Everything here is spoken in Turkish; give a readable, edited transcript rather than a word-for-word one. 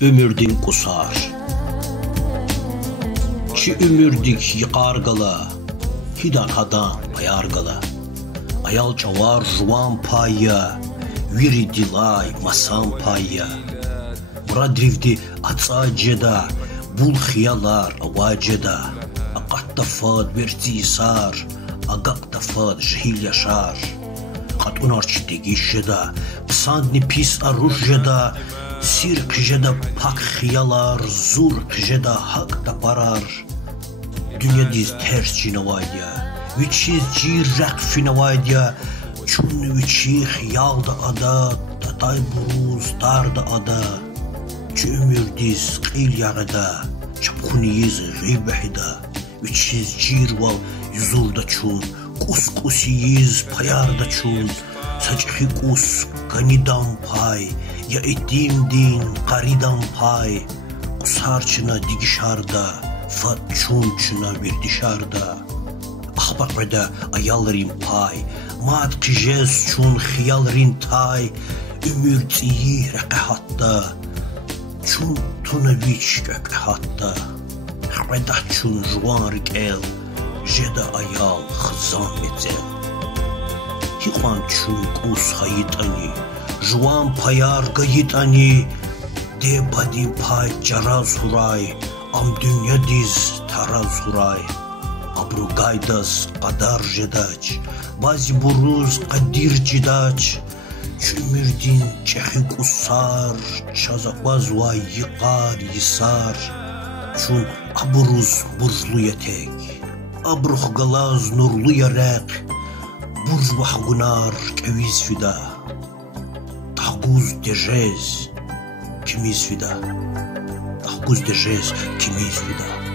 ömürdin kusar. Ki ömürdik yıkar qala, hidarhadan bayar qala. Ayal çavar juan paya, viri dilay masan paya. Muradrivdi atsaceda, bul xiyalar avaceda. Aqatta fad verti isar, aqaqta fad jhil yaşar. Qat unarçı degişeda, psandni pis arujeda. Sir kıjeda pak xiyalar, zur kıjeda hak da parar. Dünya diz ters cinavaydiya, viçiz cirrak finavaydiya. Çun viçi xiyal da ada, tatay buruz dar da ada. Çü ömür diz qil yarada, çapkuniyiz gıybahida. Viçiz cirval yüzur da çun, kus kusiyiz payar da çun. Saçhi kus ganidan pay, ya ettiğim din qaridan pay. Kusarçına digişarda, fat çunçuna bir dışarda. Ahbaqda ayalrin pay, mat qijez çun xiyalrin tay. Ömür tiyi raqahatta, çun tunaviç gökhatta. Ahbaqda çun juan rikel, jeda ayal xızan metel. Hiqan çun kus hayitani, juan payar gayitani. De badin pay caraz huray, am dünya diz taraz huray. Abru gaydas qadar jedaç, bazi buruz qadir cidaç. Çümürdin çehi kusar, çazakbaz vay yıkar yisar. Çun aburuz burjlu yetek, abruh galaz nurlu yarek. Burj vahgunar keviz fida, tahguz dejez kimiz fida, tahguz dejez kimiz fida.